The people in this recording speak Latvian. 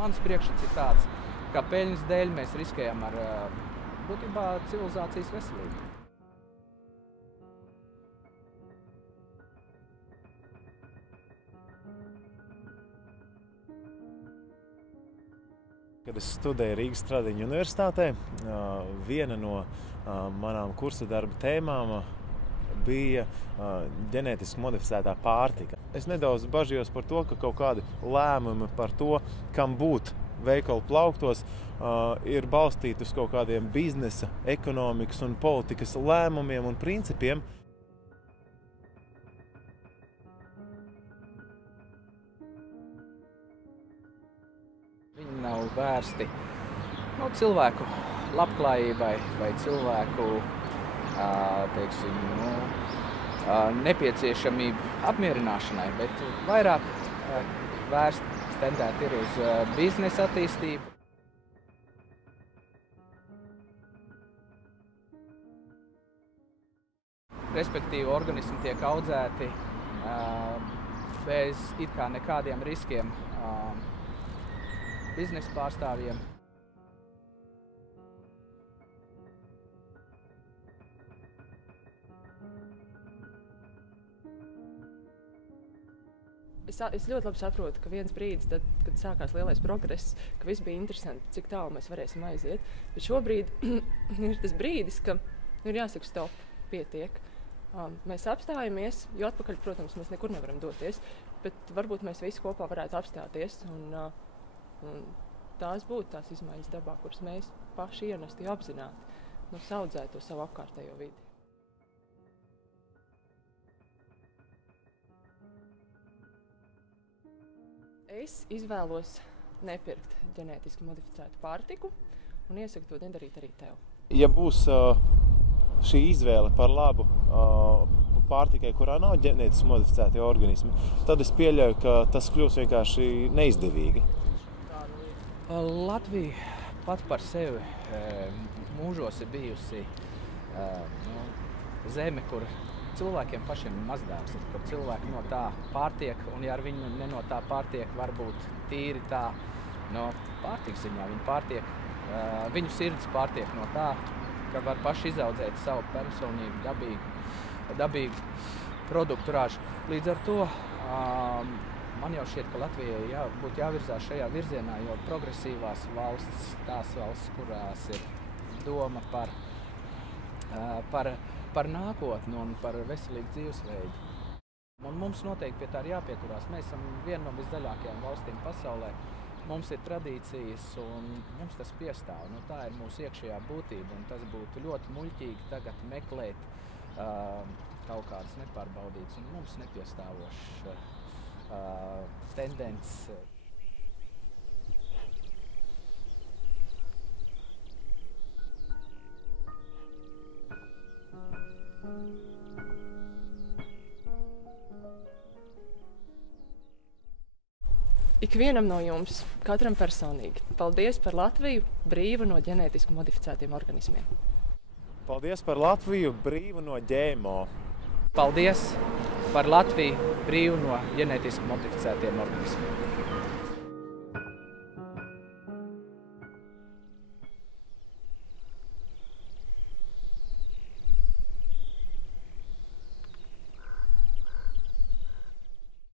Mans priekšstats ir tāds, ka peļņas dēļ mēs riskējam ar būtībā civilizācijas veselību. Kad es studēju Rīgas Stradiņu universitātē, viena no manām kursa darba tēmām bija ģenētiski modificētā pārtika. Es nedaudz bažījos par to, ka kaut kādi lēmumi par to, kam būt veikalu plauktos, ir balstīti uz kaut kādiem biznesa, ekonomikas un politikas lēmumiem un principiem. Viņi nav vērsti cilvēku labklājībai vai cilvēku nepieciešamību apmierināšanai, bet vairāk vērsti tendēti ir uz biznesa attīstību. Respektīvi, organismi tiek audzēti bez it kā nekādiem riskiem biznesa pārstāvjiem. Es ļoti labi saprotu, ka viens brīdis, tad, kad sākās lielais progress, ka viss bija interesanti, cik tālu mēs varēsim aiziet. Bet šobrīd ir tas brīdis, ka ir jāsaka stop, pietiek. Mēs apstājamies, jo atpakaļ, protams, mēs nekur nevaram doties, bet varbūt mēs visi kopā varētu apstāties. Un tās būtu tās izmaiņas dabā, kuras mēs paši ienesti apzināti, saudzēt to savu apkārtējo vidi. Es izvēlos nepirkt ģenētiski modificētu pārtiku un iesaku to nedarīt arī tev. Ja būs šī izvēle par labu pārtikai, kurā nav ģenētiski modificēti organismi, tad es pieļauju, ka tas kļūs vienkārši neizdevīgi. Latvija pat par sevi mūžos ir bijusi zeme, kur cilvēkiem pašiem mazdārs, kur cilvēki no tā pārtiek, un ja ar viņu ne no tā pārtiek, varbūt tīri tā, pārtikas ziņā viņi pārtiek, viņu sirds pārtiek no tā, ka var paši izaudzēt savu personību, dabīgu produktu ražu. Līdz ar to man jau šķiet, ka Latvijai būtu jāvirzās šajā virzienā, jo progresīvās valsts, tās valsts, kurās ir doma par nākotni un par veselīgu dzīvesveidu. Un mums noteikti pie tā ir jāpieturās. Mēs esam viena no viszaļākajām valstīm pasaulē. Mums ir tradīcijas un mums tas piestāv. Tā ir mūsu iekšējā būtība, un tas būtu ļoti muļķīgi tagad meklēt kaut kādas nepārbaudītas un mums nepiestāvošas tendences. Ikvienam no jums, katram personīgi, paldies par Latviju brīvu no ģenētiski modificētiem organismiem. Paldies par Latviju brīvu no ģēmo. Paldies par Latviju brīvu no ģenētiski modificētiem organismiem.